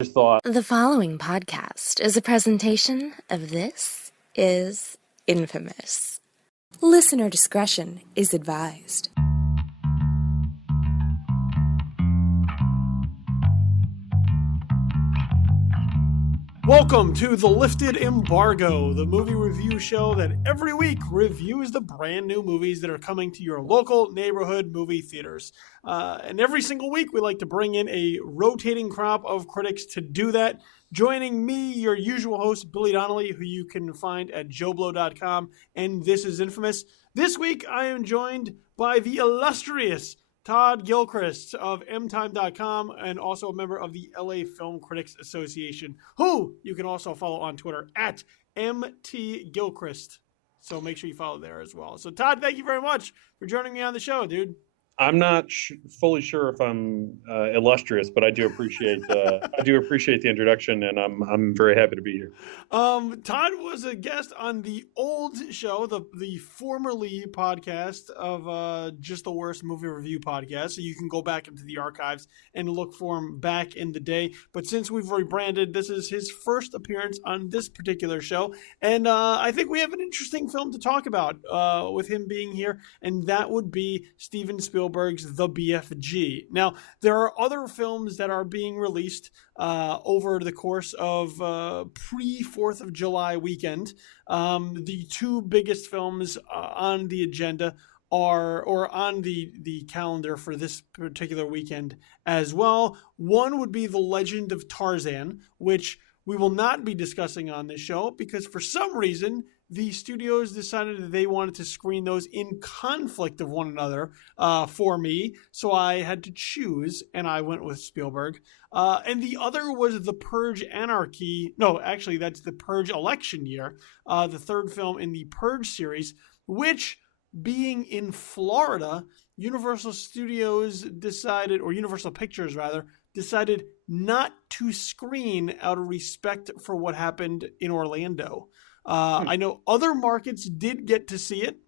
Just thought. The following podcast is a presentation of This Is Infamous. Listener discretion is advised. Welcome to the Lifted Embargo, the movie review show that every week reviews the brand new movies that are coming to your local neighborhood movie theaters. And every single week we like to bring in a rotating crop of critics to do that. Joining me, your usual host, Billy Donnelly, who you can find at joblo.com, and This Is Infamous. This week I am joined by the illustrious Todd Gilchrist of mtime.com and also a member of the LA Film Critics Association, who you can also follow on Twitter at mtgilchrist. So make sure you follow there as well. So Todd, thank you very much for joining me on the show, dude. I'm not fully sure if I'm illustrious, but I do appreciate the introduction, and I'm very happy to be here. Todd was a guest on the old show, the formerly podcast of Just the Worst Movie Review Podcast. So you can go back into the archives and look for him back in the day. But since we've rebranded, this is his first appearance on this particular show, and I think we have an interesting film to talk about with him being here, and that would be Steven Spielberg's The BFG. Now, there are other films that are being released over the course of pre-4th of July weekend. The two biggest films on the agenda or on the calendar for this particular weekend as well. One would be The Legend of Tarzan, which we will not be discussing on this show because for some reason the studios decided that they wanted to screen those in conflict of one another for me. So I had to choose, and I went with Spielberg. And the other was The Purge Anarchy. No, actually, that's The Purge Election Year, the third film in the Purge series, which, being in Florida, Universal Pictures decided not to screen out of respect for what happened in Orlando. I know other markets did get to see it.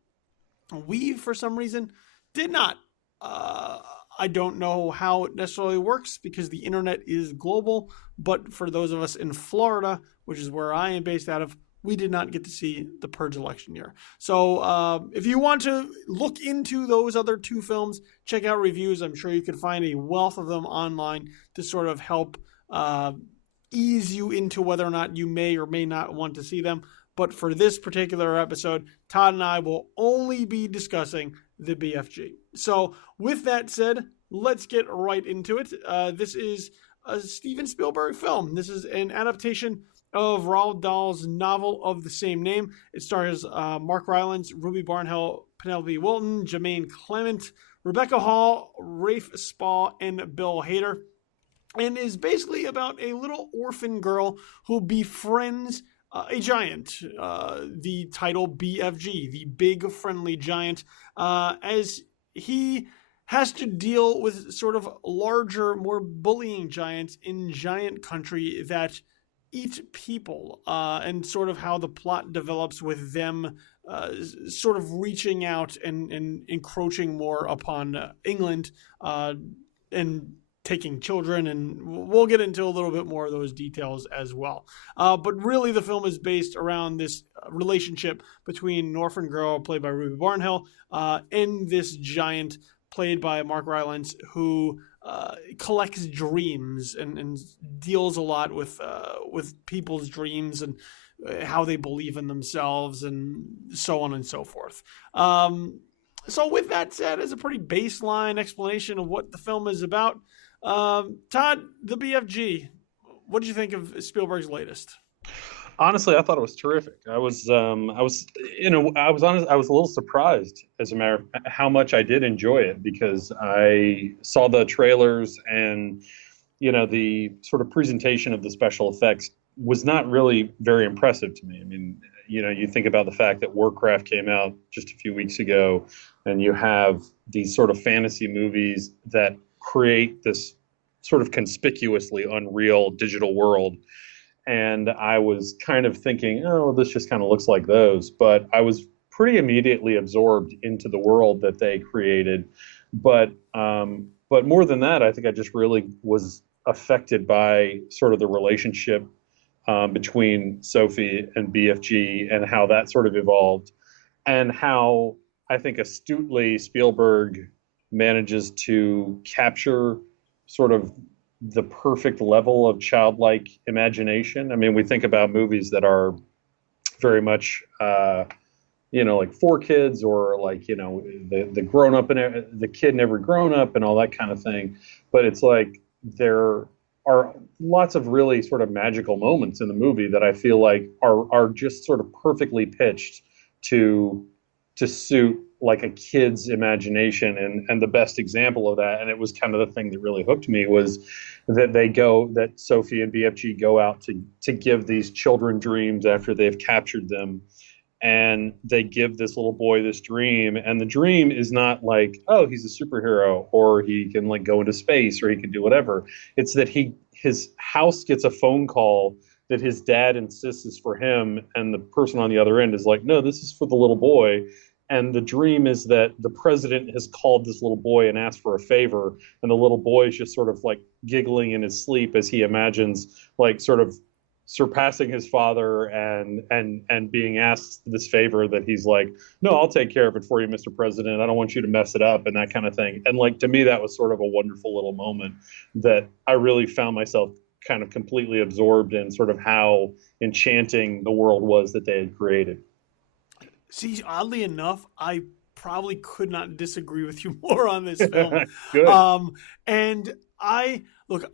We, for some reason, did not. I don't know how it necessarily works because the internet is global, but for those of us in Florida, which is where I am based out of, we did not get to see The Purge Election Year. So if you want to look into those other two films, check out reviews. I'm sure you can find a wealth of them online to sort of help ease you into whether or not you may or may not want to see them. But for this particular episode, Todd and I will only be discussing the BFG. So with that said, let's get right into it. This is a Steven Spielberg film. This is an adaptation of Roald Dahl's novel of the same name. It stars Mark Rylance, Ruby Barnhill, Penelope Wilton, Jermaine Clement, Rebecca Hall, Rafe Spall, and Bill Hader, and is basically about a little orphan girl who befriends a giant, the title BFG, the Big Friendly Giant, as he has to deal with sort of larger, more bullying giants in giant country that eat people, and sort of how the plot develops with them sort of reaching out and encroaching more upon England and taking children, and we'll get into a little bit more of those details as well. But really the film is based around this relationship between an orphan girl played by Ruby Barnhill and this giant played by Mark Rylance who collects dreams and deals a lot with people's dreams and how they believe in themselves and so on and so forth. So with that said, as a pretty baseline explanation of what the film is about, Todd, the BFG, what did you think of Spielberg's latest? Honestly, I thought it was terrific. I was honest. I was a little surprised, as a matter of how much I did enjoy it, because I saw the trailers and, the sort of presentation of the special effects was not really very impressive to me. I mean, you think about the fact that Warcraft came out just a few weeks ago, and you have these sort of fantasy movies that create this sort of conspicuously unreal digital world. And I was kind of thinking, oh, this just kind of looks like those. But I was pretty immediately absorbed into the world that they created. But more than that, I think I just really was affected by sort of the relationship between Sophie and BFG and how that sort of evolved, and how I think astutely Spielberg manages to capture sort of the perfect level of childlike imagination. I mean, we think about movies that are very much, like For Kids, or like, the grown up and the kid never grown up and all that kind of thing. But it's like there are lots of really sort of magical moments in the movie that I feel like are just sort of perfectly pitched to suit like a kid's imagination. And the best example of that, and it was kind of the thing that really hooked me, was that Sophie and BFG go out to give these children dreams after they've captured them. And they give this little boy this dream, and the dream is not like, oh, he's a superhero, or he can like go into space, or he can do whatever. It's that his house gets a phone call that his dad insists is for him, and the person on the other end is like, no, this is for the little boy. And the dream is that the president has called this little boy and asked for a favor, and the little boy is just sort of like giggling in his sleep as he imagines like sort of surpassing his father and being asked this favor that he's like, no, I'll take care of it for you, Mr. President. I don't want you to mess it up, and that kind of thing. And like, to me, that was sort of a wonderful little moment that I really found myself kind of completely absorbed in, sort of how enchanting the world was that they had created. See, oddly enough, I probably could not disagree with you more on this film. Good. And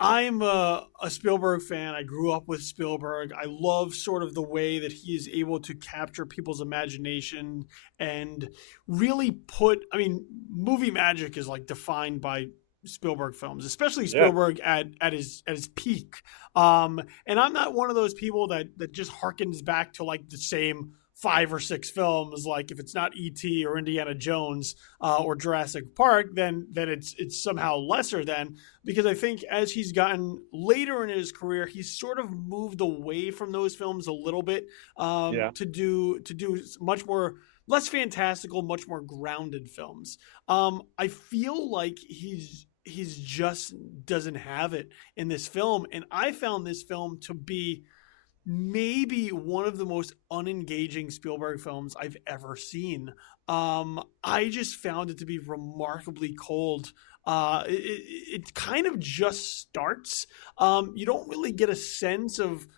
I'm a Spielberg fan. I grew up with Spielberg. I love sort of the way that he is able to capture people's imagination and really movie magic is like defined by Spielberg films, especially Spielberg at his peak. And I'm not one of those people that just harkens back to like the same 5 or 6 films. Like if it's not E.T. or Indiana Jones or Jurassic Park, then it's somehow lesser than, because I think as he's gotten later in his career, he's sort of moved away from those films a little bit to do much more, less fantastical, much more grounded films. I feel like he's just doesn't have it in this film, and I found this film to be maybe one of the most unengaging Spielberg films I've ever seen. I just found it to be remarkably cold. It kind of just starts. You don't really get a sense of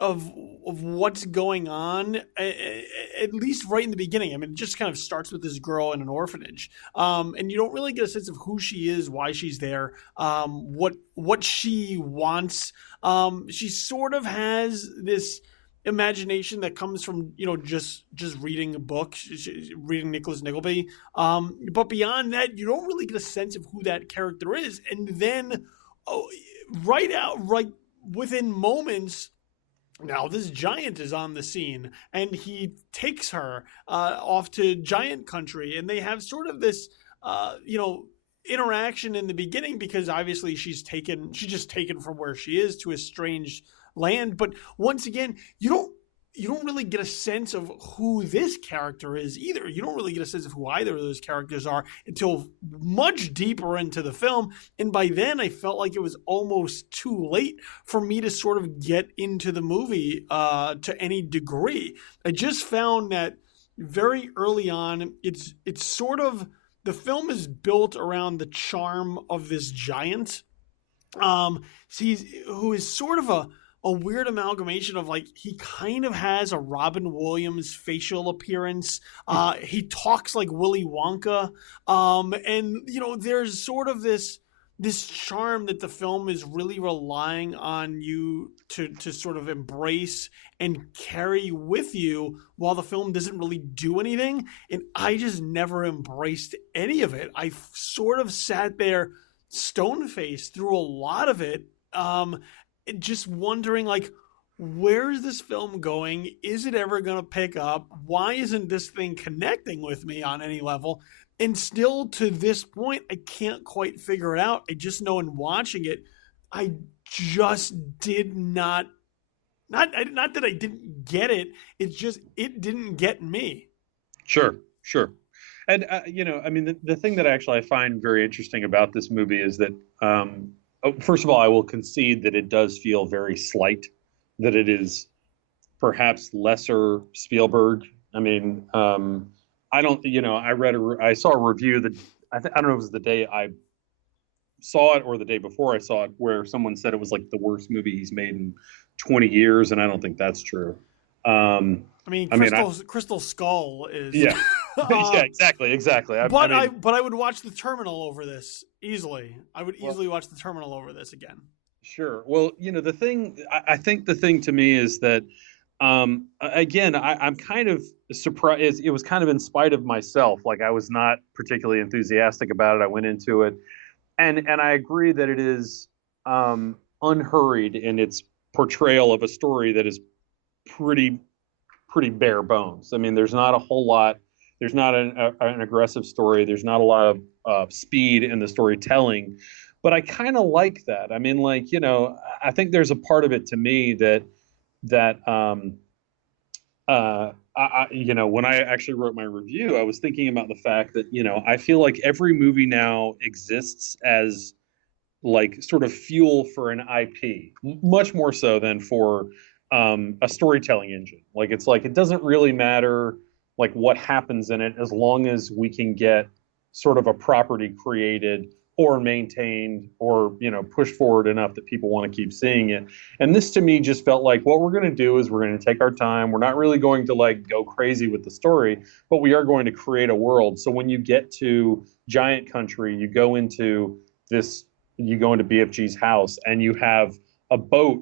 what's going on, at least right in the beginning. I mean, it just kind of starts with this girl in an orphanage, and you don't really get a sense of who she is, why she's there, what she wants. She sort of has this imagination that comes from just reading a book, reading Nicholas Nickleby. But beyond that, you don't really get a sense of who that character is. And then, right within moments, now this giant is on the scene, and he takes her off to giant country, and they have sort of this, interaction in the beginning, because obviously she's just taken from where she is to a strange land. But once again, you don't really get a sense of who this character is either. You don't really get a sense of who either of those characters are until much deeper into the film. And by then I felt like it was almost too late for me to sort of get into the movie to any degree. I just found that very early on, it's sort of, the film is built around the charm of this giant, who is sort of a weird amalgamation of, like, he kind of has a Robin Williams facial appearance. He talks like Willy Wonka. And, there's sort of this charm that the film is really relying on you to sort of embrace and carry with you, while the film doesn't really do anything. And I just never embraced any of it. I sort of sat there stone-faced through a lot of it, just wondering, like, where is this film going? Is it ever going to pick up? Why isn't this thing connecting with me on any level? And still to this point, I can't quite figure it out. I just know in watching it, I just did not that I didn't get it. It's just, it didn't get me. Sure. And, the thing that actually I find very interesting about this movie is that First of all, I will concede that it does feel very slight, that it is perhaps lesser Spielberg. I mean, I don't, I saw a review that I don't know if it was the day I saw it or the day before I saw it, where someone said it was like the worst movie he's made in 20 years, and I don't think that's true. I mean, I mean, Crystal Skull is. yeah, yeah, exactly. But I would watch The Terminal over this easily. I would easily watch The Terminal over this again. Sure. Well, I think the thing to me is that, again, I'm kind of surprised. It was kind of in spite of myself. Like, I was not particularly enthusiastic about it. I went into it, and I agree that it is unhurried in its portrayal of a story that is pretty bare bones. I mean, there's not a whole lot. There's not an aggressive story. There's not a lot of speed in the storytelling, but I kind of like that. I mean, like, I think there's a part of it to me that when I actually wrote my review, I was thinking about the fact that, I feel like every movie now exists as like sort of fuel for an IP, much more so than for a storytelling engine. Like, it's like, it doesn't really matter like what happens in it, as long as we can get sort of a property created or maintained or pushed forward enough that people want to keep seeing it. And this to me just felt like, what we're going to do is we're going to take our time. We're not really going to like go crazy with the story, but we are going to create a world. So when you get to Giant Country, you go into BFG's house and you have a boat.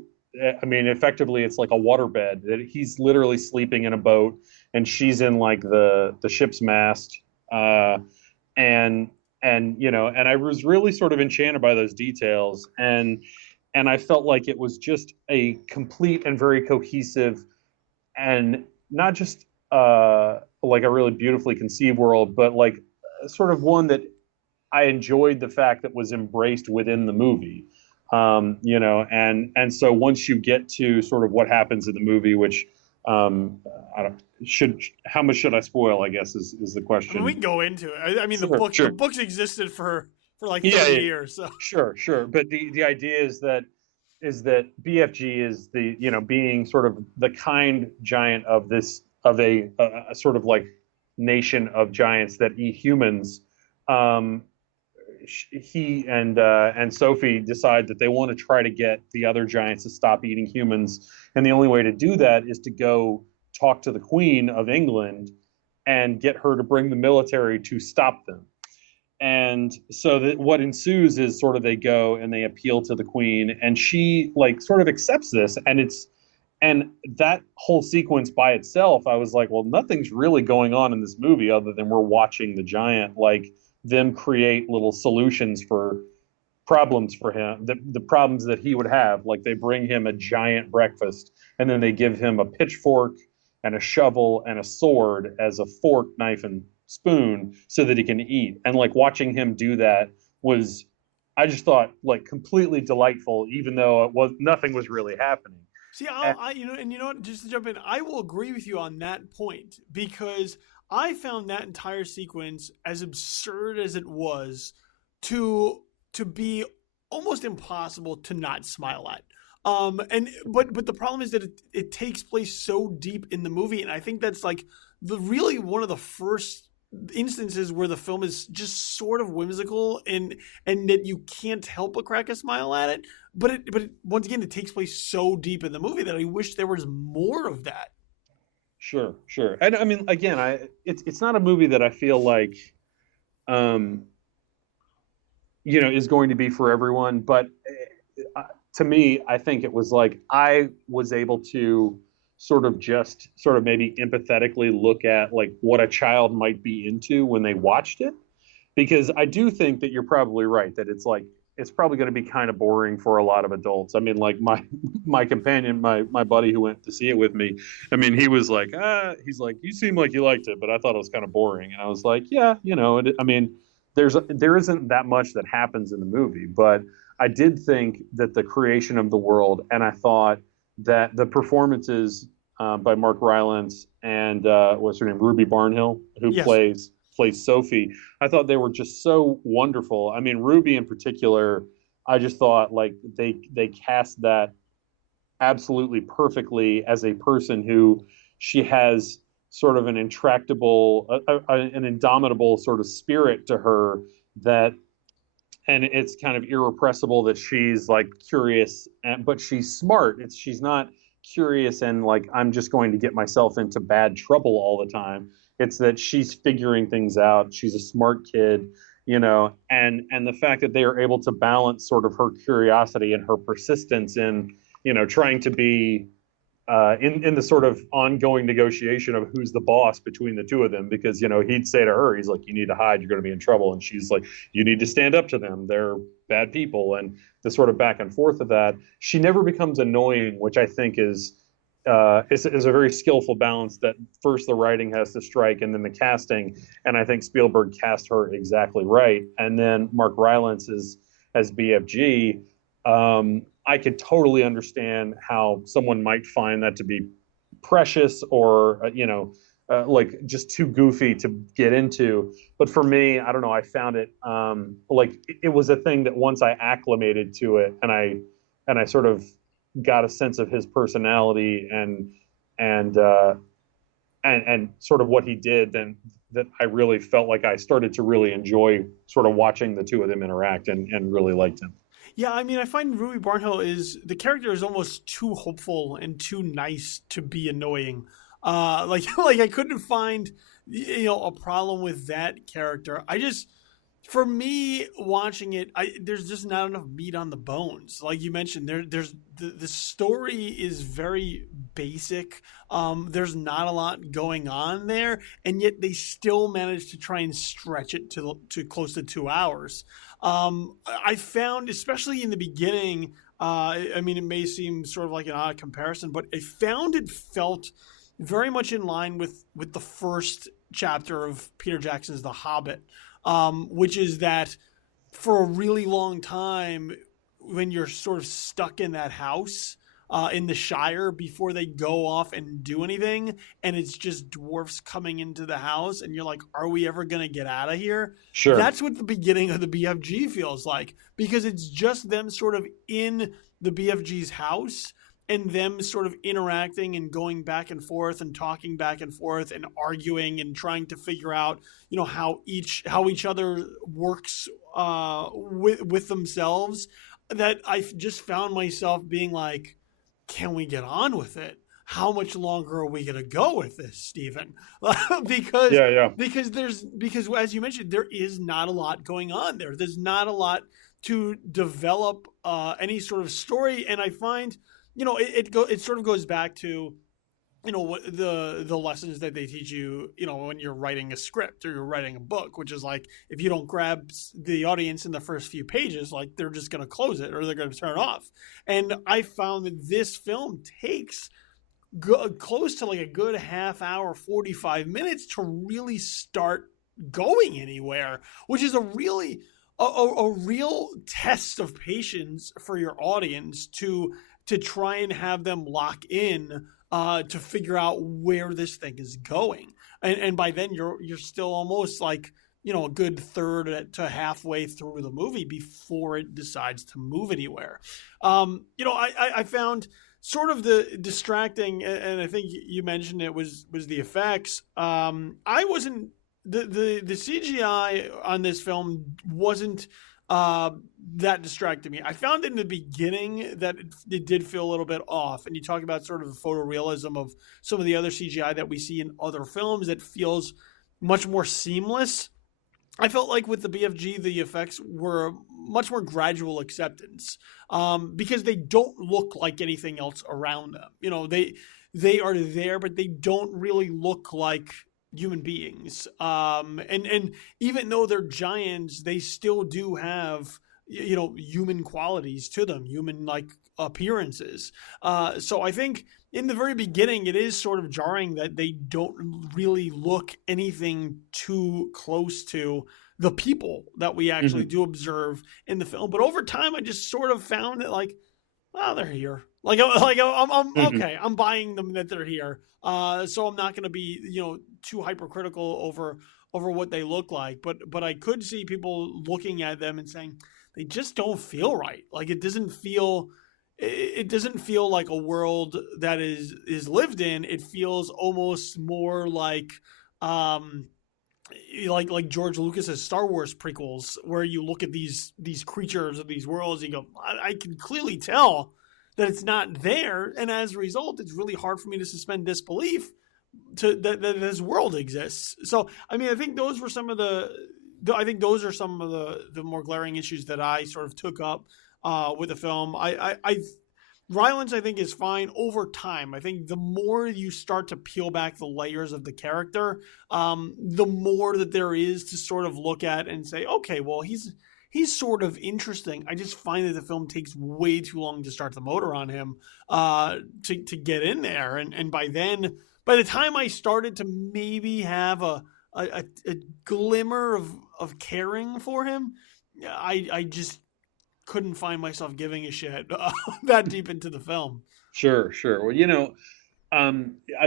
I mean, effectively, it's like a waterbed. He's literally sleeping in a boat, and she's in like the ship's mast. And I was really sort of enchanted by those details, and I felt like it was just a complete and very cohesive, and not just like a really beautifully conceived world, but like sort of one that I enjoyed the fact that was embraced within the movie. And so once you get to sort of what happens in the movie, which I don't how much should I spoil, I guess is the question. I mean, we can go into it. I mean, sure, the books existed for like 30 years. So. Sure. But the idea is that BFG is the, being sort of the kind giant of a sort of like nation of giants that eat humans. He and Sophie decide that they want to try to get the other giants to stop eating humans, and the only way to do that is to go talk to the Queen of England and get her to bring the military to stop them. And so what ensues is sort of they go and they appeal to the Queen, and she like sort of accepts this, and that whole sequence by itself, I was like, well, nothing's really going on in this movie other than we're watching the giant like them create little solutions for problems for him, the problems that he would have. Like, they bring him a giant breakfast, and then they give him a pitchfork and a shovel and a sword as a fork, knife, and spoon so that he can eat. And like watching him do that was, I just thought, like, completely delightful, even though nothing was really happening. See, just to jump in, I will agree with you on that point, because I found that entire sequence, as absurd as it was, to be almost impossible to not smile at. But the problem is that it takes place so deep in the movie, and I think that's like really one of the first instances where the film is just sort of whimsical and that you can't help but crack a smile at it. But it once again, it takes place so deep in the movie that I wish there was more of that. Sure. And I mean, again, it's not a movie that I feel like, is going to be for everyone. But to me, I think it was like I was able to sort of maybe empathetically look at like what a child might be into when they watched it, because I do think that you're probably right that it's probably going to be kind of boring for a lot of adults. I mean, like my companion, my buddy who went to see it with me, I mean, he was like, he's like, you seem like you liked it, but I thought it was kind of boring. And I was like, yeah, I mean, there isn't that much that happens in the movie, but I did think that the creation of the world, and I thought that the performances by Mark Rylance and what's her name, Ruby Barnhill, who plays Sophie, I thought they were just so wonderful. I mean, Ruby in particular, I just thought like they cast that absolutely perfectly as a person who she has sort of an intractable, an indomitable sort of spirit to her that, and it's kind of irrepressible that she's like curious, but she's smart. She's not curious and like I'm just going to get myself into bad trouble all the time. It's that she's figuring things out. She's a smart kid, and the fact that they are able to balance sort of her curiosity and her persistence in trying to be in the sort of ongoing negotiation of who's the boss between the two of them, because he'd say to her, he's like, you need to hide, you're going to be in trouble, and she's like, you need to stand up to them, they're bad people, and the sort of back and forth of that. She never becomes annoying, which I think is a very skillful balance that first the writing has to strike and then the casting, and I think Spielberg cast her exactly right. And then Mark Rylance as BFG. I could totally understand how someone might find that to be precious or, like just too goofy to get into. But for me, I don't know, I found it like it was a thing that once I acclimated to it and I sort of got a sense of his personality and sort of what he did, then that I really felt like I started to really enjoy sort of watching the two of them interact and really liked him. Yeah, I mean, I find Ruby Barnhill the character is almost too hopeful and too nice to be annoying. Like I couldn't find, a problem with that character. For me, watching it, there's just not enough meat on the bones. Like you mentioned, there's the story is very basic. There's not a lot going on there, and yet they still managed to try and stretch it to close to 2 hours. I found, especially in the beginning, I mean, it may seem sort of like an odd comparison, but I found it felt very much in line with the first chapter of Peter Jackson's The Hobbit, which is that for a really long time, when you're sort of stuck in that house in the Shire before they go off and do anything, and it's just dwarfs coming into the house, and you're like, are we ever going to get out of here? Sure. That's what the beginning of the BFG feels like, because it's just them sort of in the BFG's house and them sort of interacting and going back and forth and talking back and forth and arguing and trying to figure out, how each other works with themselves, that I just found myself being like, can we get on with it? How much longer are we going to go with this, Stephen? because as you mentioned, there is not a lot going on there. There's not a lot to develop any sort of story, and I find, it sort of goes back to, what the lessons that they teach you, when you're writing a script or you're writing a book, which is like, if you don't grab the audience in the first few pages, like they're just going to close it or they're going to turn it off. And I found that this film takes close to like a good half hour, 45 minutes to really start going anywhere, which is a real test of patience for your audience to try and have them lock in to figure out where this thing is going. And by then you're still almost like, a good third to halfway through the movie before it decides to move anywhere. I found sort of the distracting, and I think you mentioned it was the effects. I wasn't, the CGI on this film wasn't that distracted me. I found in the beginning that it did feel a little bit off. And you talk about sort of the photorealism of some of the other CGI that we see in other films that feels much more seamless. I felt like with the BFG, the effects were much more gradual acceptance because they don't look like anything else around them. They are there, but they don't really look like human beings. And even though they're giants, they still do have, human qualities to them, human-like appearances. So I think in the very beginning, it is sort of jarring that they don't really look anything too close to the people that we actually do observe in the film. But over time, I just sort of found that, like, oh, they're here. I'm okay. I'm buying them that they're here. So I'm not going to be, too hypercritical over what they look like. But I could see people looking at them and saying, they just don't feel right. Like it doesn't feel like a world that is lived in. It feels almost more um like George Lucas's Star Wars prequels, where you look at these creatures of these worlds, and you go, I can clearly tell that it's not there, and as a result, it's really hard for me to suspend disbelief that this world exists. So, I mean, I think those were some of the more glaring issues that I sort of took up with the film. Rylance, I think, is fine over time. I think the more you start to peel back the layers of the character, the more that there is to sort of look at and say, okay, well, he's sort of interesting. I just find that the film takes way too long to start the motor on him to get in there. And by the time I started to maybe have a glimmer of caring for him, I just couldn't find myself giving a shit that deep into the film. Sure. Well,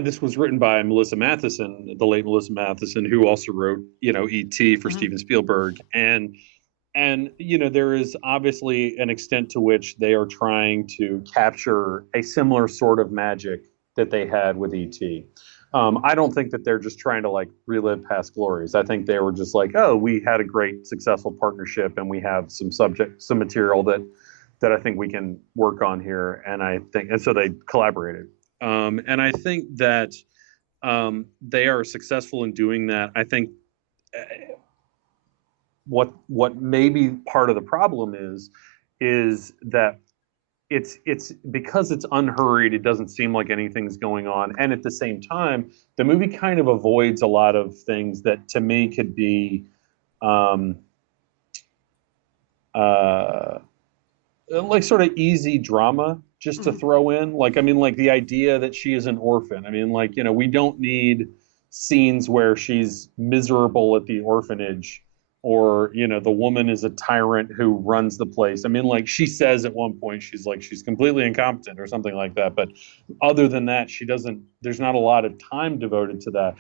this was written by Melissa Matheson, the late Melissa Matheson, who also wrote, E.T. for Steven Spielberg. And there is obviously an extent to which they are trying to capture a similar sort of magic that they had with E.T. I don't think that they're just trying to relive past glories. I think they were just like, oh, we had a great successful partnership and we have some material that I think we can work on here. And so they collaborated. And I think that they are successful in doing that. I think what maybe part of the problem is that it's because it's unhurried, it doesn't seem like anything's going on, and at the same time the movie kind of avoids a lot of things that to me could be sort of easy drama just to throw in. The idea that she is an orphan. We don't need scenes where she's miserable at the orphanage, or the woman is a tyrant who runs the place. She says at one point she's completely incompetent or something like that, but other than that there's not a lot of time devoted to that.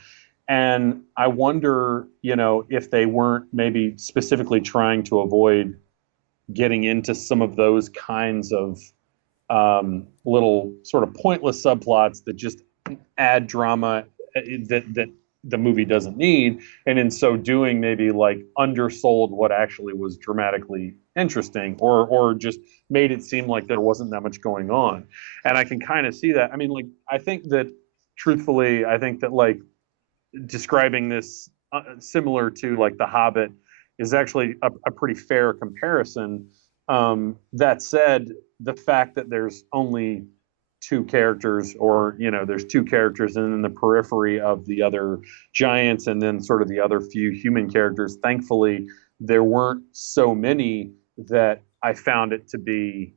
And I wonder if they weren't maybe specifically trying to avoid getting into some of those kinds of little sort of pointless subplots that just add drama that the movie doesn't need, and in so doing maybe undersold what actually was dramatically interesting, or just made it seem like there wasn't that much going on. And I can kind of see that. I think that truthfully, describing this similar to The Hobbit is actually a pretty fair comparison. That said, the fact that there's only two characters, or there's two characters and in the periphery of the other giants, and then sort of the other few human characters, thankfully there weren't so many that I found it to be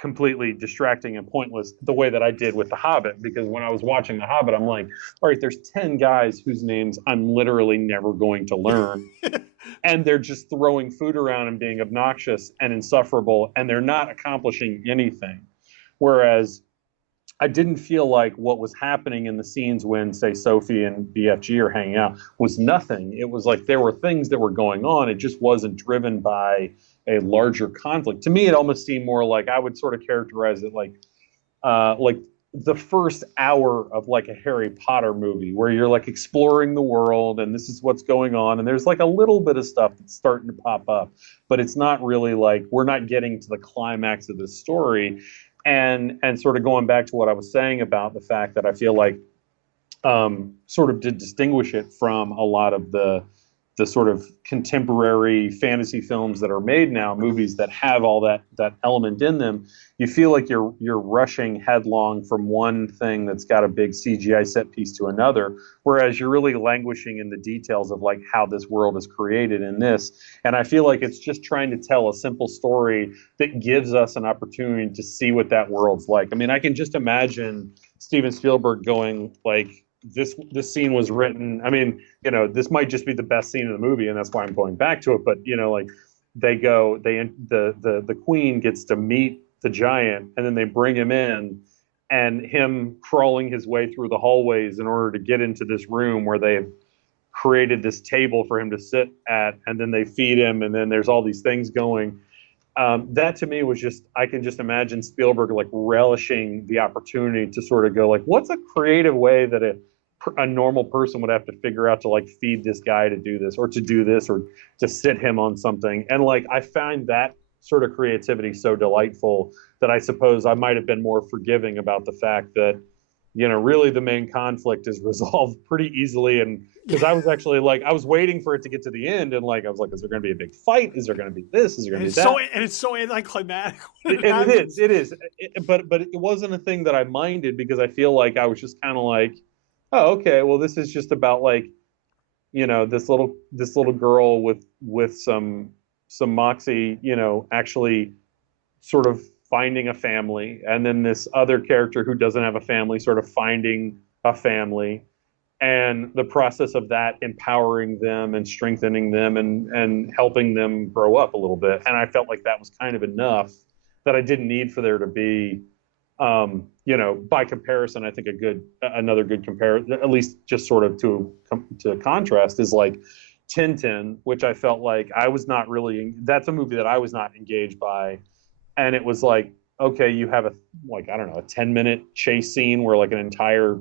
completely distracting and pointless the way that I did with The Hobbit. Because when I was watching The Hobbit, I'm like, all right, there's 10 guys whose names I'm literally never going to learn. And they're just throwing food around and being obnoxious and insufferable, and they're not accomplishing anything. Whereas I didn't feel like what was happening in the scenes when, say, Sophie and BFG are hanging out was nothing. It was like there were things that were going on. It just wasn't driven by a larger conflict. To me, it almost seemed more like, I would sort of characterize it like the first hour of a Harry Potter movie, where you're exploring the world and this is what's going on. And there's a little bit of stuff that's starting to pop up, but it's not really we're not getting to the climax of this story. And sort of going back to what I was saying about the fact that I feel sort of to distinguish it from a lot of the sort of contemporary fantasy films that are made now, movies that have all that element in them, you feel like you're rushing headlong from one thing that's got a big CGI set piece to another, whereas you're really languishing in the details of how this world is created in this. And I feel like it's just trying to tell a simple story that gives us an opportunity to see what that world's like. I can just imagine Steven Spielberg going this scene was written. This might just be the best scene in the movie, and that's why I'm going back to it. But the queen gets to meet the giant, and then they bring him in, and him crawling his way through the hallways in order to get into this room where they've created this table for him to sit at, and then they feed him, and then there's all these things going. That to me was just, I can just imagine Spielberg like relishing the opportunity to sort of go like, what's a creative way that a normal person would have to figure out to like feed this guy to do this, or to do this, or to sit him on something. And like, I find that sort of creativity so delightful that I suppose I might have been more forgiving about the fact that, you know, really the main conflict is resolved pretty easily. And because I was actually like, I was waiting for it to get to the end, and like, I was like, is there going to be a big fight? Is there going to be this? Is there going to be that? And it's so anticlimactic. It is. But it wasn't a thing that I minded, because I feel like I was just kind of like, oh, okay, well, this is just about like, you know, this little girl with some moxie, you know, actually sort of finding a family, and then this other character who doesn't have a family sort of finding a family, and the process of that empowering them and strengthening them and helping them grow up a little bit. And I felt like that was kind of enough, that I didn't need for there to be, you know, by comparison, I think another good comparison, at least just sort of to contrast, is like Tintin, which I felt like I was not really, that's a movie that I was not engaged by. And it was like, okay, you have a 10-minute chase scene where like an entire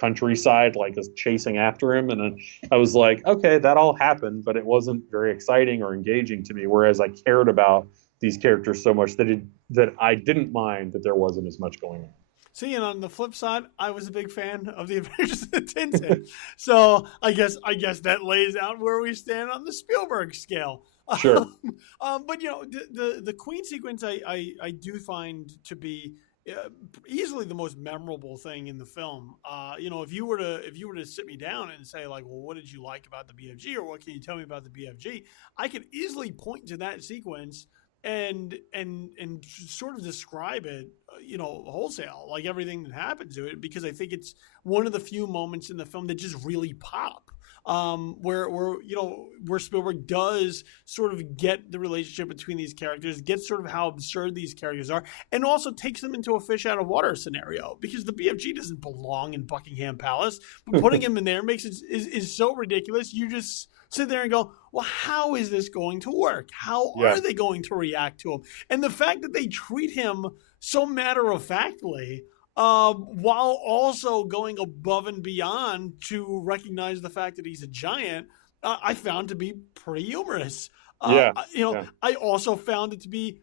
countryside like is chasing after him. And then I was like, okay, that all happened, but it wasn't very exciting or engaging to me. Whereas I cared about these characters so much that I didn't mind that there wasn't as much going on. See, and on the flip side, I was a big fan of the Adventures of Tintin. So I guess that lays out where we stand on the Spielberg scale. Sure. But you know, the Queen sequence I do find to be easily the most memorable thing in the film. You know, if you were to sit me down and say like, well, what did you like about the BFG, or what can you tell me about the BFG? I could easily point to that sequence and sort of describe it, you know, wholesale, like everything that happens to it, because I think it's one of the few moments in the film that just really pop. Where Spielberg does sort of get the relationship between these characters, gets sort of how absurd these characters are, and also takes them into a fish out of water scenario, because the BFG doesn't belong in Buckingham Palace. But putting him in there makes it is so ridiculous. You just sit there and go, well, how is this going to work? How are they going to react to him? And the fact that they treat him so matter-of-factly, while also going above and beyond to recognize the fact that he's a giant, I found to be pretty humorous. I also found it to be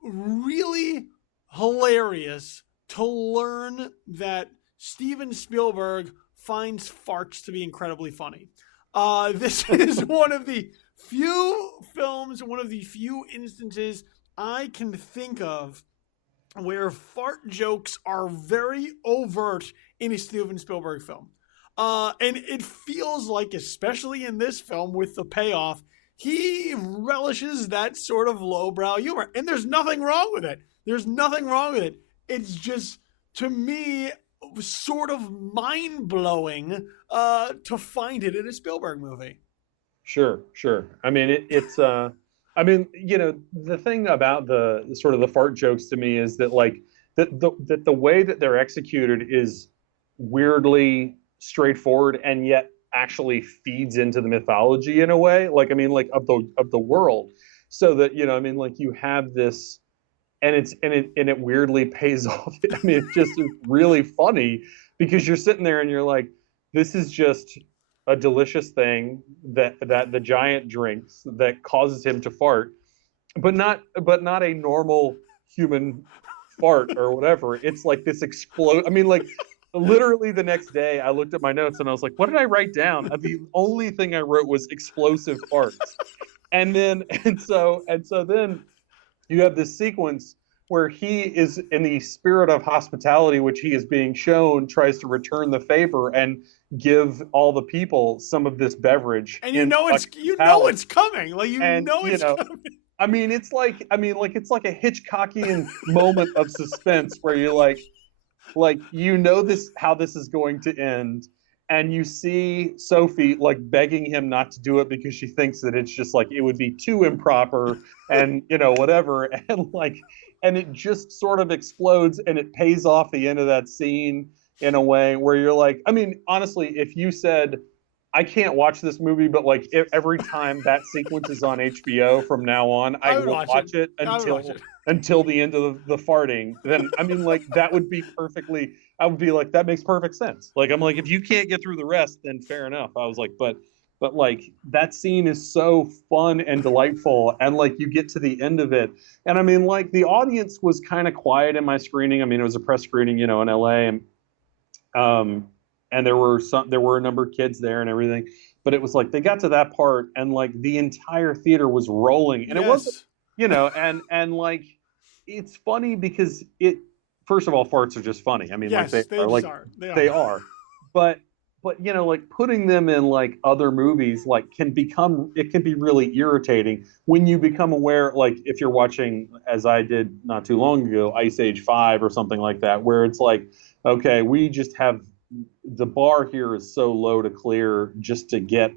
really hilarious to learn that Steven Spielberg finds farts to be incredibly funny. This is one of the few films, one of the few instances I can think of where fart jokes are very overt in a Steven Spielberg film. And it feels like, especially in this film with the payoff, he relishes that sort of lowbrow humor. And there's nothing wrong with it. It's just, to me, sort of mind-blowing to find it in a Spielberg movie. Sure. I mean, it's I mean, you know, the thing about the sort of the fart jokes to me is that like that the way that they're executed is weirdly straightforward, and yet actually feeds into the mythology in a way. Like, I mean, like of the world, so that, you know, I mean, like you have this, and it weirdly pays off. I mean, it's just really funny, because you're sitting there and you're like, this is just a delicious thing that the giant drinks that causes him to fart, but not a normal human fart or whatever. It's like this explode. I mean, like literally the next day I looked at my notes and I was like, what did I write down? The only thing I wrote was explosive farts. And so then you have this sequence where he is, in the spirit of hospitality, which he is being shown, tries to return the favor and give all the people some of this beverage. And it's coming. Like it's coming. I mean, it's like a Hitchcockian moment of suspense where you're like you know this, how this is going to end, and you see Sophie like begging him not to do it because she thinks that it's just like it would be too improper and, you know, whatever, and it just sort of explodes, and it pays off the end of that scene in a way where you're like, I mean, honestly, if you said, I can't watch this movie, but like every time that sequence is on HBO from now on, I will watch it until the end of the farting. Then I mean, like that would be perfectly. I would be like, that makes perfect sense. Like I'm like, if you can't get through the rest, then fair enough. I was like, but like that scene is so fun and delightful, and like you get to the end of it, and I mean, like the audience was kind of quiet in my screening. I mean, it was a press screening, in LA, and there were a number of kids there and everything, but it was like they got to that part and like the entire theater was rolling, and it wasn't, and like it's funny because it, first of all, farts are just funny. I mean, yes, like they are, but like putting them in like other movies like can be really irritating when you become aware, like if you're watching, as I did not too long ago, Ice Age 5 or something like that, where it's like, okay, we just have, the bar here is so low to clear just to get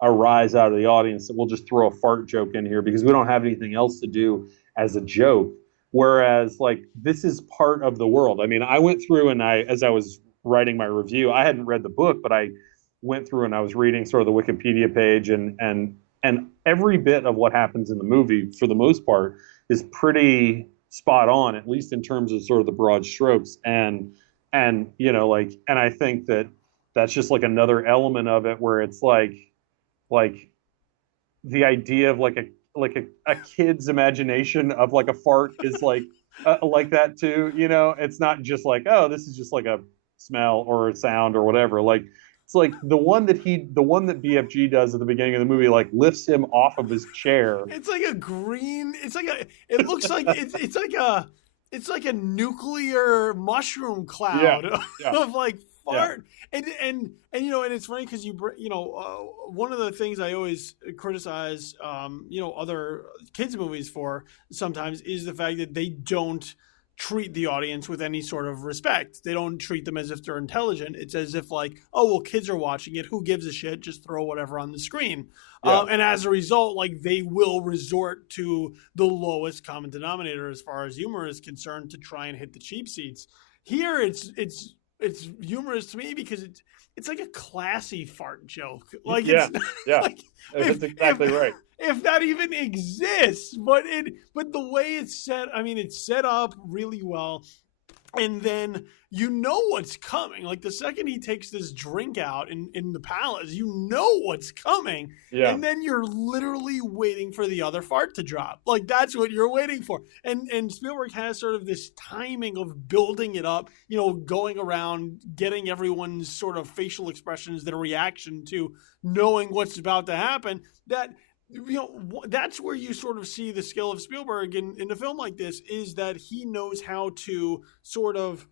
a rise out of the audience that we'll just throw a fart joke in here because we don't have anything else to do as a joke. Whereas like this is part of the world. I mean, I went through and as I was writing my review, I hadn't read the book, but I went through and I was reading sort of the Wikipedia page, and every bit of what happens in the movie for the most part is pretty spot on, at least in terms of sort of the broad strokes. And I think that's just like another element of it where it's like the idea of like a kid's imagination of like a fart is like that too. It's not just like, oh, this is just like a smell or a sound or whatever. Like it's like the one that BFG does at the beginning of the movie, like lifts him off of his chair. It's like a green. It looks like it's like a nuclear mushroom cloud of like fart. Yeah. And it's funny because one of the things I always criticize other kids movies for sometimes is the fact that they don't treat the audience with any sort of respect. They don't treat them as if they're intelligent. It's as if like, oh, well, kids are watching it. Who gives a shit? Just throw whatever on the screen. Yeah. And as a result, like they will resort to the lowest common denominator as far as humor is concerned to try and hit the cheap seats. Here, it's humorous to me because it's like a classy fart joke. Like Like that's exactly right. If that even exists, but the way it's set, I mean, it's set up really well, and then you know what's coming. Like the second he takes this drink out in the palace, you know what's coming, and then you're literally waiting for the other fart to drop. Like that's what you're waiting for. And Spielberg has sort of this timing of building it up, going around, getting everyone's sort of facial expressions, their reaction to knowing what's about to happen. That's where you sort of see the skill of Spielberg in a film like this, is that he knows how to sort of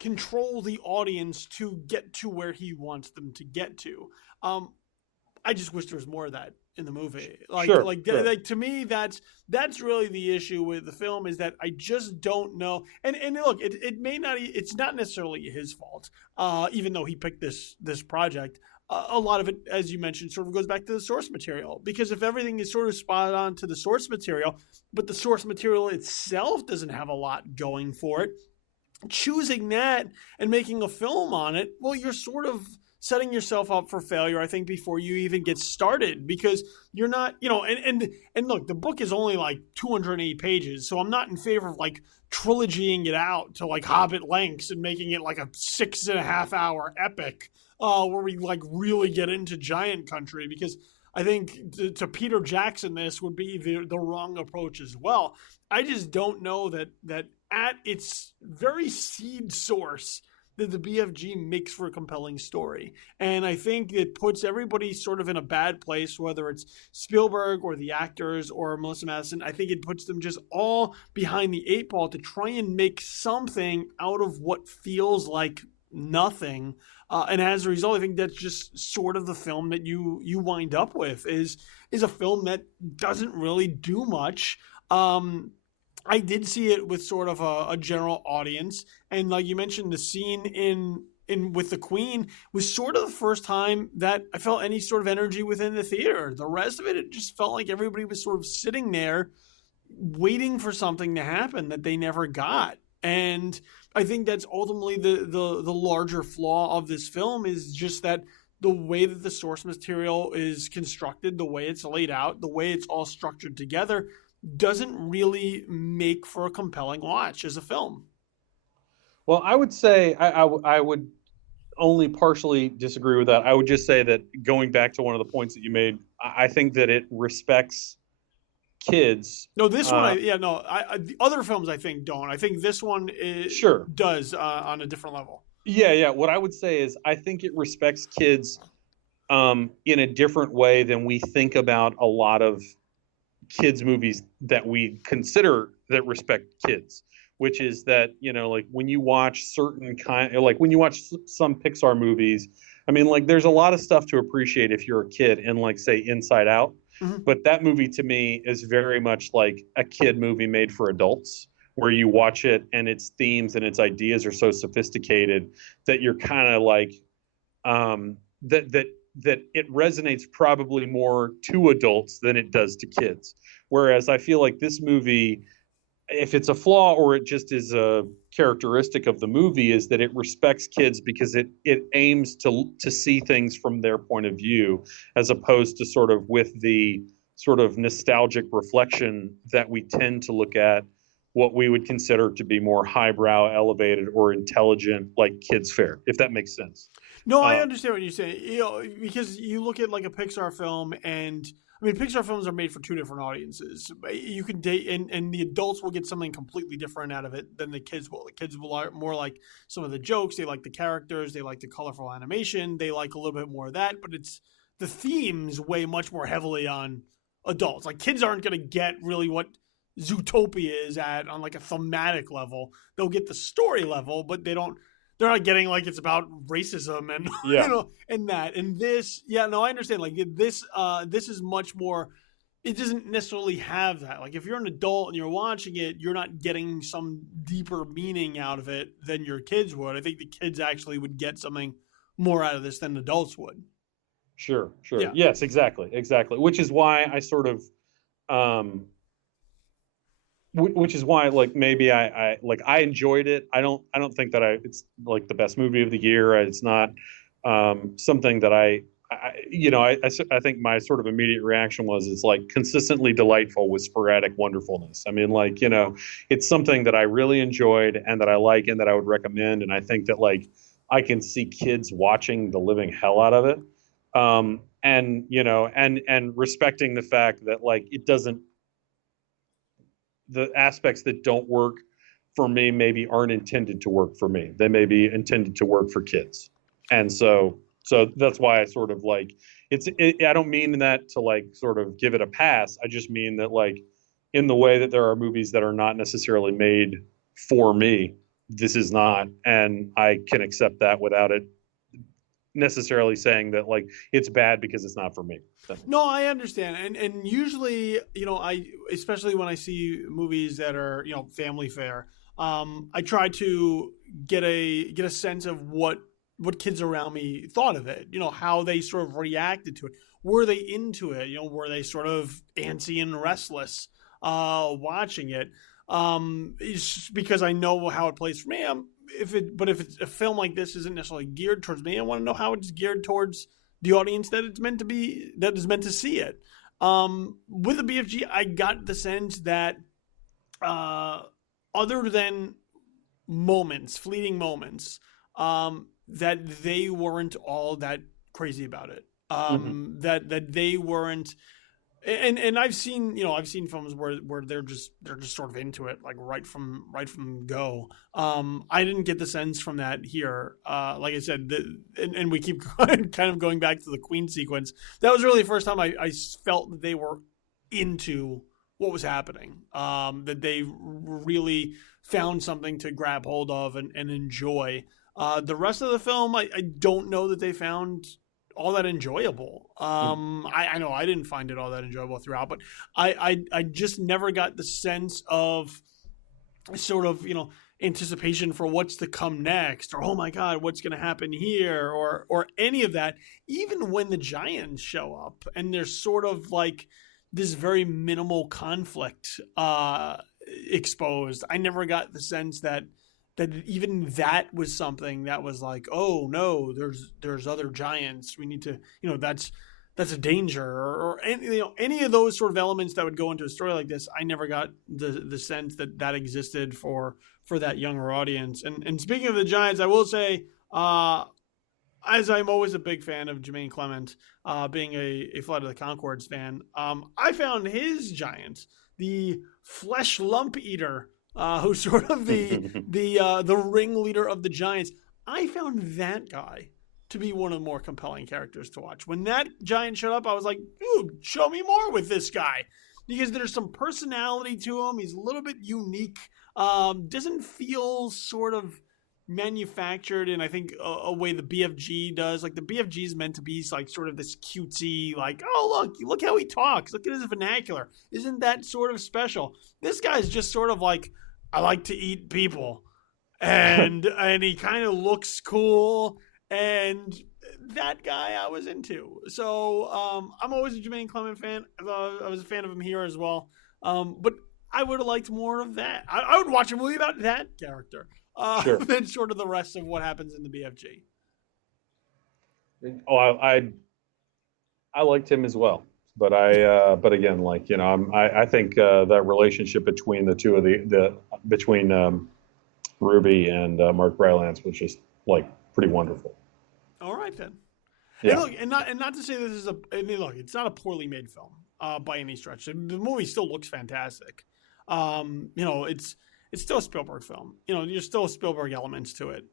control the audience to get to where he wants them to get to. I just wish there was more of that in the movie. Like to me, that's really the issue with the film, is that I just don't know. And look, it may not, it's not necessarily his fault, even though he picked this project. A lot of it, as you mentioned, sort of goes back to the source material, because if everything is sort of spot on to the source material, but the source material itself doesn't have a lot going for it, choosing that and making a film on it, well, you're sort of setting yourself up for failure, I think, before you even get started, because you're not, and look, the book is only like 280 pages, so I'm not in favor of like trilogying it out to like Hobbit lengths and making it like a 6.5 hour epic. Where we like really get into giant country, because I think to Peter Jackson this would be the wrong approach as well. I just don't know that at its very seed source that the BFG makes for a compelling story. And I think it puts everybody sort of in a bad place, whether it's Spielberg or the actors or Melissa Madison. I think it puts them just all behind the eight ball to try and make something out of what feels like nothing. And as a result, I think that's just sort of the film that you wind up with is a film that doesn't really do much. I did see it with sort of a general audience, and like you mentioned, the scene in with the Queen was sort of the first time that I felt any sort of energy within the theater. The rest of it just felt like everybody was sort of sitting there waiting for something to happen that they never got. And I think that's ultimately the larger flaw of this film, is just that the way that the source material is constructed, the way it's laid out, the way it's all structured together, doesn't really make for a compelling watch as a film. Well, I would say I would only partially disagree with that. I would just say that going back to one of the points that you made, I think that it respects kids. No, this one, the other films I think don't. I think this one Sure. does on a different level. Yeah. What I would say is I think it respects kids in a different way than we think about a lot of kids movies that we consider that respect kids, which is that, like when you watch like when you watch some Pixar movies, I mean, like there's a lot of stuff to appreciate if you're a kid in, like, say, Inside Out. Mm-hmm. But that movie to me is very much like a kid movie made for adults, where you watch it and its themes and its ideas are so sophisticated that you're kind of like that it resonates probably more to adults than it does to kids. Whereas I feel like this movie, if it's a flaw or it just is a characteristic of the movie, is that it respects kids because it aims to see things from their point of view, as opposed to sort of with the sort of nostalgic reflection that we tend to look at what we would consider to be more highbrow, elevated, or intelligent, like kids fare, if that makes sense. No, I understand what you're saying. Because you look at like a Pixar film, and I mean, Pixar films are made for two different audiences. You can date, and the adults will get something completely different out of it than the kids will. The kids will more like some of the jokes. They like the characters. They like the colorful animation. They like a little bit more of that. But it's the themes weigh much more heavily on adults. Like kids aren't going to get really what Zootopia is at on like a thematic level. They'll get the story level, but they're not getting like it's about racism and and that. And this, I understand. Like this is much more. It doesn't necessarily have that. Like if you're an adult and you're watching it, you're not getting some deeper meaning out of it than your kids would. I think the kids actually would get something more out of this than adults would. Sure. Yeah. Yes, exactly. Which is why I sort of, which is why, like, maybe I enjoyed it. I don't think that it's like the best movie of the year. It's not something that I think my sort of immediate reaction was it's like consistently delightful with sporadic wonderfulness. I mean, like, it's something that I really enjoyed and that I like and that I would recommend. And I think that, like, I can see kids watching the living hell out of it. And respecting the fact that, like, it doesn't, the aspects that don't work for me maybe aren't intended to work for me. They may be intended to work for kids. And so that's why I sort of like, I don't mean that to like sort of give it a pass. I just mean that, like, in the way that there are movies that are not necessarily made for me, this is not, and I can accept that without it necessarily saying that, like, it's bad because it's not for me. No, I understand, and usually, especially when I see movies that are family fare, I try to get a sense of what kids around me thought of it. How they sort of reacted to it. Were they into it? Were they sort of antsy and restless watching it? It's because I know how it plays for me. If it's a film like this isn't necessarily geared towards me, I want to know how it's geared towards the audience that it's meant to be, that is meant to see it. With the BFG, I got the sense that other than fleeting moments, that they weren't all that crazy about it. That they weren't. And I've seen films where they're just sort of into it, like right from go. I didn't get the sense from that here. Like I said, and we keep kind of going back to the Queen sequence. That was really the first time I felt that they were into what was happening. That they really found something to grab hold of and enjoy. The rest of the film, I don't know that they found all that enjoyable. I know I didn't find it all that enjoyable throughout, but I just never got the sense of sort of, anticipation for what's to come next, or, oh my God, what's going to happen here, or any of that. Even when the giants show up and there's sort of like this very minimal conflict exposed, I never got the sense that that even that was something that was like, oh no, there's other giants. We need to, that's a danger, or any of those sort of elements that would go into a story like this. I never got the sense that existed for that younger audience. And speaking of the giants, I will say, as I'm always a big fan of Jermaine Clement, being a Flight of the Conchords fan, I found his giant, the flesh lump eater, who's sort of the ringleader of the giants. I found that guy to be one of the more compelling characters to watch. When that giant showed up, I was like, dude, show me more with this guy. Because there's some personality to him. He's a little bit unique. Doesn't feel sort of manufactured in, I think, a way the BFG does. Like, the BFG is meant to be like sort of this cutesy, like, oh, look how he talks. Look at his vernacular. Isn't that sort of special? This guy's just sort of like, I like to eat people. And he kind of looks cool. And that guy I was into. So I'm always a Jermaine Clement fan. I was a fan of him here as well. But I would have liked more of that. I would watch a movie about that character than sort of the rest of what happens in the BFG. Oh, I liked him as well. But but again, like, I think that relationship between the two of between Ruby and Mark Rylance was just like pretty wonderful. All right then. Yeah. And look, and not to say this is it's not a poorly made film by any stretch. The movie still looks fantastic. It's still a Spielberg film. There's still Spielberg elements to it.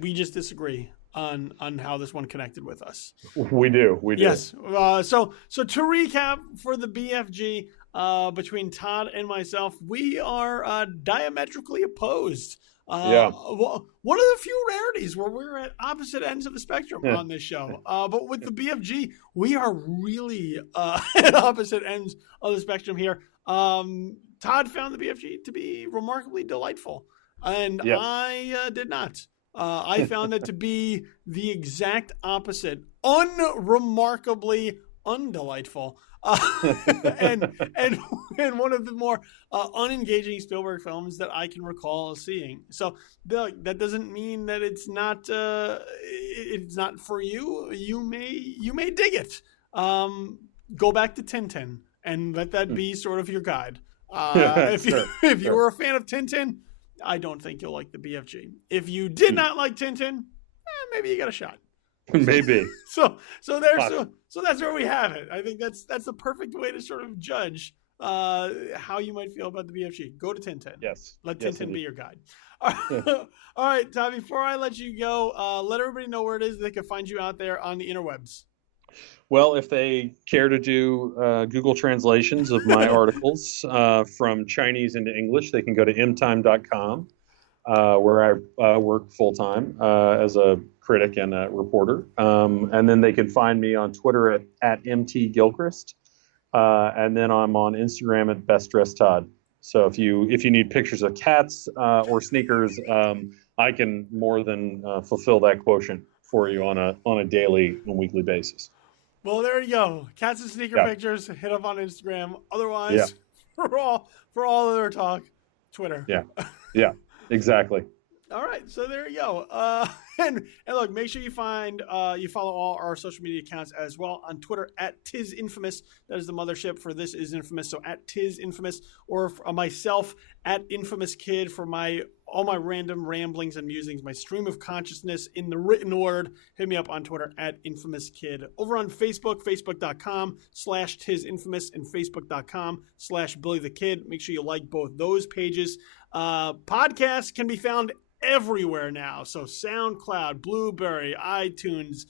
We just disagree on how this one connected with us. We do. Yes. So to recap for the BFG, between Todd and myself, we are diametrically opposed. One of the few rarities where we're at opposite ends of the spectrum on this show. But with the BFG, we are really at opposite ends of the spectrum here. Todd found the BFG to be remarkably delightful, and I did not. I found it to be the exact opposite, unremarkably undelightful. And one of the more unengaging Spielberg films that I can recall seeing. So that doesn't mean that it's not for you. You may dig it. Go back to Tintin and let that be sort of your guide. If you were a fan of Tintin, I don't think you'll like the BFG. If you did not like Tintin, maybe you got a shot. Maybe. So that's where we have it. I think that's the perfect way to sort of judge how you might feel about the BFG. Go to Tintin. Yes. Let Tintin be your guide. All right, Todd, before I let you go, let everybody know where it is they can find you out there on the interwebs. Well, if they care to do Google translations of my articles from Chinese into English, they can go to mtime.com, where I work full-time as a critic and a reporter. And then they can find me on Twitter at mtgilchrist. And then I'm on Instagram at bestdressedtodd. So if you need pictures of cats or sneakers, I can more than fulfill that quote for you on a daily and weekly basis. Well, there you go. Cats and sneaker pictures. Hit up on Instagram. Otherwise, for all other talk, Twitter. Yeah, exactly. All right, so there you go. And look, make sure you follow all our social media accounts as well on Twitter at @TisInfamous. That is the mothership for This Is Infamous. So at @TisInfamous, or myself at @InfamousKid for all my random ramblings and musings, my stream of consciousness in the written word. Hit me up on Twitter at @InfamousKid. Over on Facebook, facebook.com/TisInfamous and facebook.com/BillyTheKid. Make sure you like both those pages. Podcasts can be found everywhere now. So SoundCloud, Blueberry, iTunes,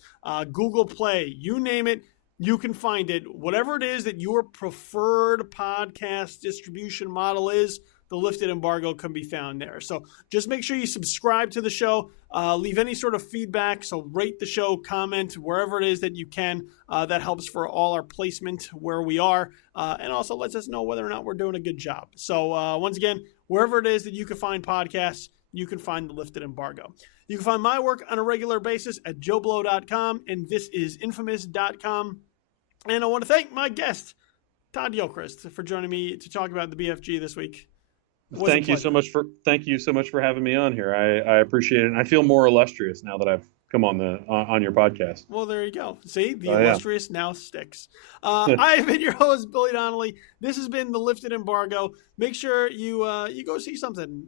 Google Play, you name it, you can find it. Whatever it is that your preferred podcast distribution model is, the Lifted Embargo can be found there. So just make sure you subscribe to the show. Leave any sort of feedback. So rate the show, comment, wherever it is that you can. That helps for all our placement where we are. And also lets us know whether or not we're doing a good job. So once again, wherever it is that you can find podcasts, you can find the Lifted Embargo. You can find my work on a regular basis at joeblow.com and thisisinfamous.com. And I want to thank my guest, Todd Gilchrist, for joining me to talk about the BFG this week. Thank you so much for having me on here. I appreciate it, and I feel more illustrious now that I've come on your podcast. Well, there you go. See, the illustrious now sticks. I've been your host, Billy Donnelly. This has been the Lifted Embargo. Make sure you go see something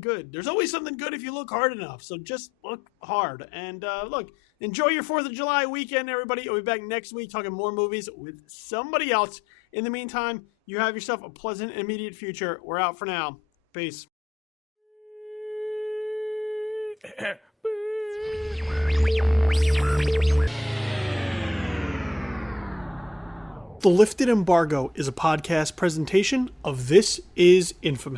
good. There's always something good if you look hard enough. So just look hard and look. Enjoy your 4th of July weekend, everybody. We'll be back next week talking more movies with somebody else. In the meantime, you have yourself a pleasant immediate future. We're out for now. Peace. The Lifted Embargo is a podcast presentation of This Is Infamous.